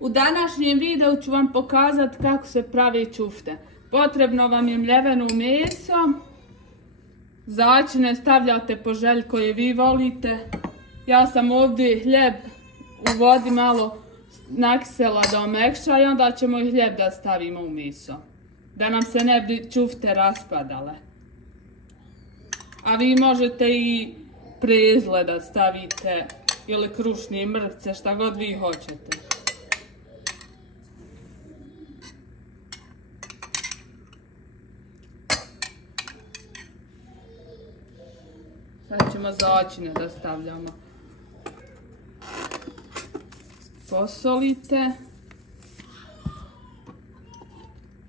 U današnjem videu ću vam pokazati kako se pravi ćufte. Potrebno vam je mljeveno meso. Začine stavljate po želji koje vi volite. Ja sam ovdje hljeb u vodi malo nakisela da omekša i onda ćemo i hljeb da stavimo u meso. Da nam se ne bi ćufte raspadale. A vi možete i prezle da stavite ili krušne mrvice, šta god vi hoćete. Sad ćemo začine da stavljamo. Posolite.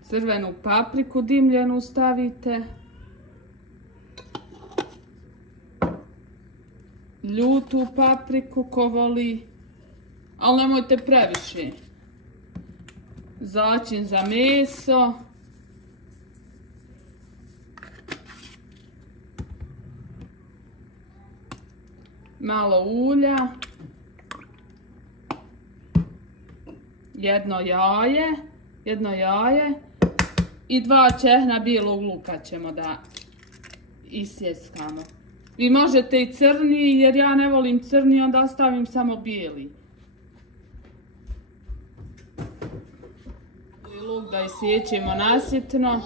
Crvenu papriku dimljenu stavite. Ljutu papriku ko voli, ali nemojte previše. Začin za meso. Malo ulja. Jedno jaje i 2 čehna bijelog luka ćemo da isjeskamo. Vi možete i crni, jer ja ne volim crni, onda stavim samo bijeli. I luk da isjećemo nasitno.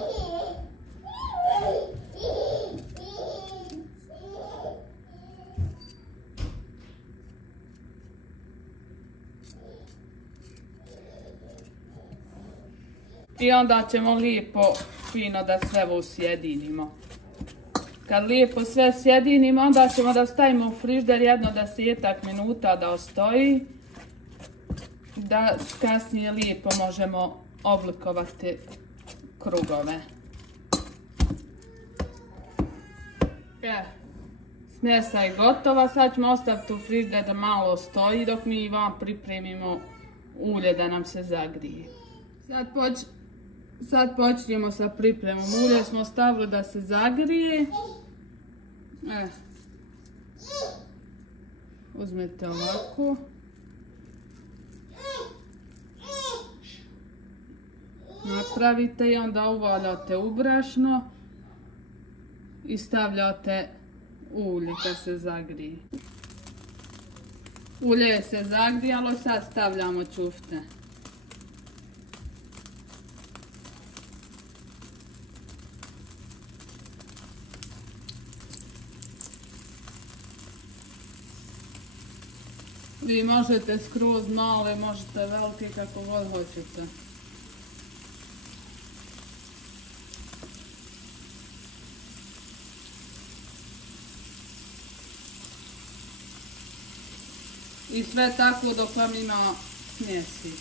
I onda ćemo lijepo fino da sve ovo sjedinimo. Kad lijepo sve sjedinimo, onda ćemo da stavimo u frižider jedno 10 minuta da ostoji. Da kasnije lijepo možemo oblikovati krugove. Smjesa je gotova, sad ćemo ostaviti u frižider da malo stoji dok mi vam pripremimo ulje da nam se zagrije. Sad počinjemo sa pripremom. Ulje smo stavili da se zagrije. Uzmete ovako. Napravite i onda uvaljate u brašno i stavljate ulje kad se zagrije. Ulje se zagrijalo, sad stavljamo ćufte. Vi možete skroz male, možete velike, kako god hoćete. I sve tako dok vam ima smjesi.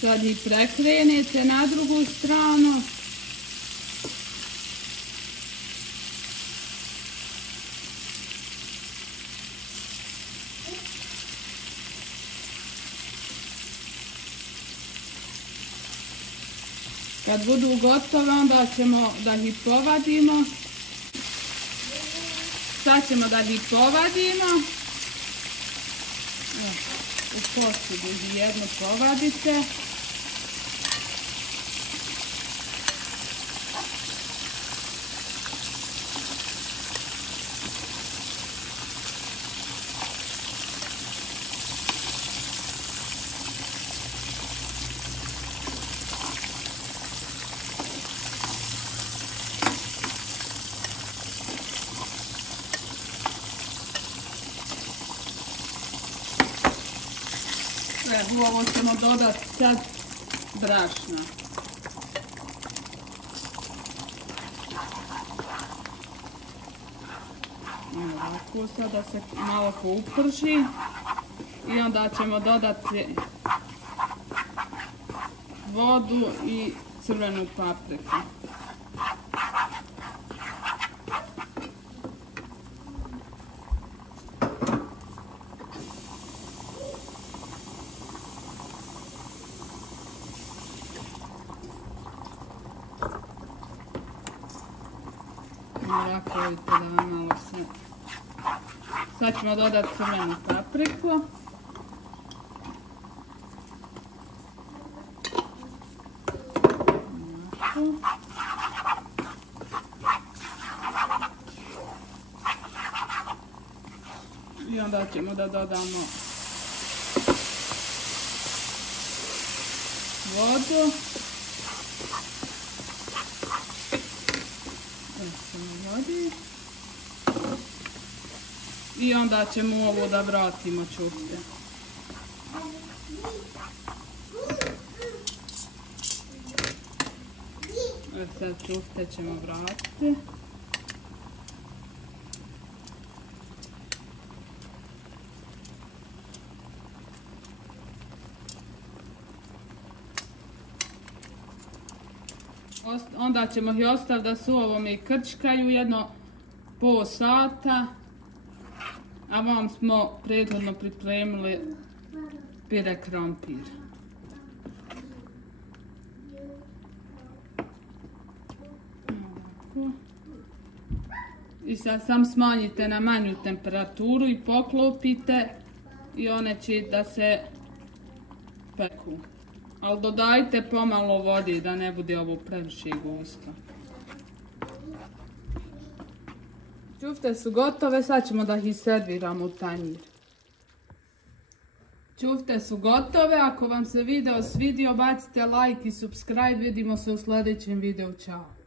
Sad ih prekrenete na drugu stranu. Kad budu gotove, onda ćemo da ih povadimo. Sad ćemo da ih povadimo. U posudu ih jedno povadite. U ovo ćemo dodati sad brašna. Ovako sada se malo pouprži i onda ćemo dodati vodu i crvenu papriku. Ovako vidite da vam malo sve. Sad ćemo dodati crvenu papriku. I onda ćemo da dodamo vodu. I onda ćemo ovo da vratimo čufte. Sad čufte ćemo vratiti. Onda ćemo ih ostaviti da su ovome krčkaju jedno pol sata. A vam smo prethodno pripremili pire krompir. I sad sam smanjite na manju temperaturu i poklopite i one će da se peku. Ali dodajte pomalo vode da ne bude ovo previše gusto. Čufte su gotove, sad ćemo da ih serviramo u tanjir. Čufte su gotove, ako vam se video svidio bacite like i subscribe, vidimo se u sljedećem videu, čao.